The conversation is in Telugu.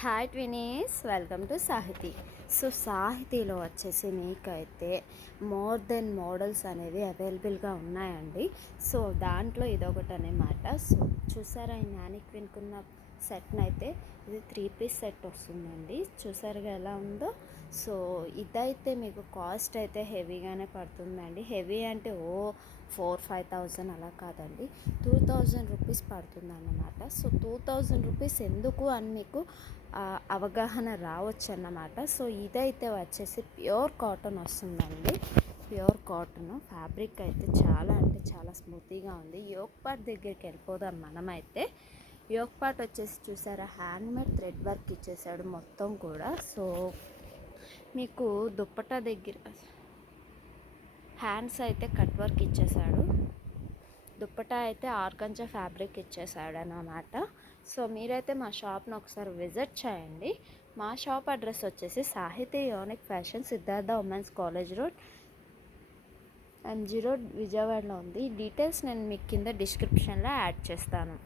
హాయ్ ట్వినీస్, వెల్కమ్ టు సాహితీ. సో సాహితీలో వచ్చేసి మీకైతే మోర్ దెన్ మోడల్స్ అనేవి అవైలబుల్గా ఉన్నాయండి. సో దాంట్లో ఇదొకటి అనమాట. సో చూసారా, ఈ మ్యానిక్విన్కున్న సెట్ని అయితే ఇది 3 పీస్ సెట్ వస్తుందండి. చూసారుగా ఎలా ఉందో. సో ఇదైతే మీకు కాస్ట్ అయితే హెవీగానే పడుతుందండి. హెవీ అంటే 4-5 thousand అలా కాదండి, 2000 రూపీస్ పడుతుంది అన్నమాట. సో 2000 రూపీస్ ఎందుకు అని మీకు అవగాహన రావచ్చు అన్నమాట. సో ఇదైతే వచ్చేసి ప్యూర్ కాటన్ వస్తుందండి. ప్యూర్ కాటన్ ఫ్యాబ్రిక్ అయితే చాలా అంటే చాలా స్మూతీగా ఉంది. యోక్ పార్ట్ దగ్గరికి వెళ్ళిపోదాం మనమైతే. యోక్ పార్ట్ వచ్చేసి చూసారా, హ్యాండ్మేడ్ థ్రెడ్ వర్క్ ఇచ్చేసాడు మొత్తం కూడా. సో మీకు దుప్పటా దగ్గర హ్యాండ్స్ అయితే కట్ వర్క్ ఇచ్చేసాడు. దుప్పటా అయితే ఆర్గంజా ఫ్యాబ్రిక్ ఇచ్చేసాడు అన్నమాట. సో మీరైతే మా షాప్ని ఒకసారి విజిట్ చేయండి. మా షాప్ అడ్రస్ వచ్చేసి సాహితీ unique fashion, Siddhartha women's college road, MG road, విజయవాడలో ఉంది. డీటెయిల్స్ నేను మీకు కింద డిస్క్రిప్షన్లో యాడ్ చేస్తాను.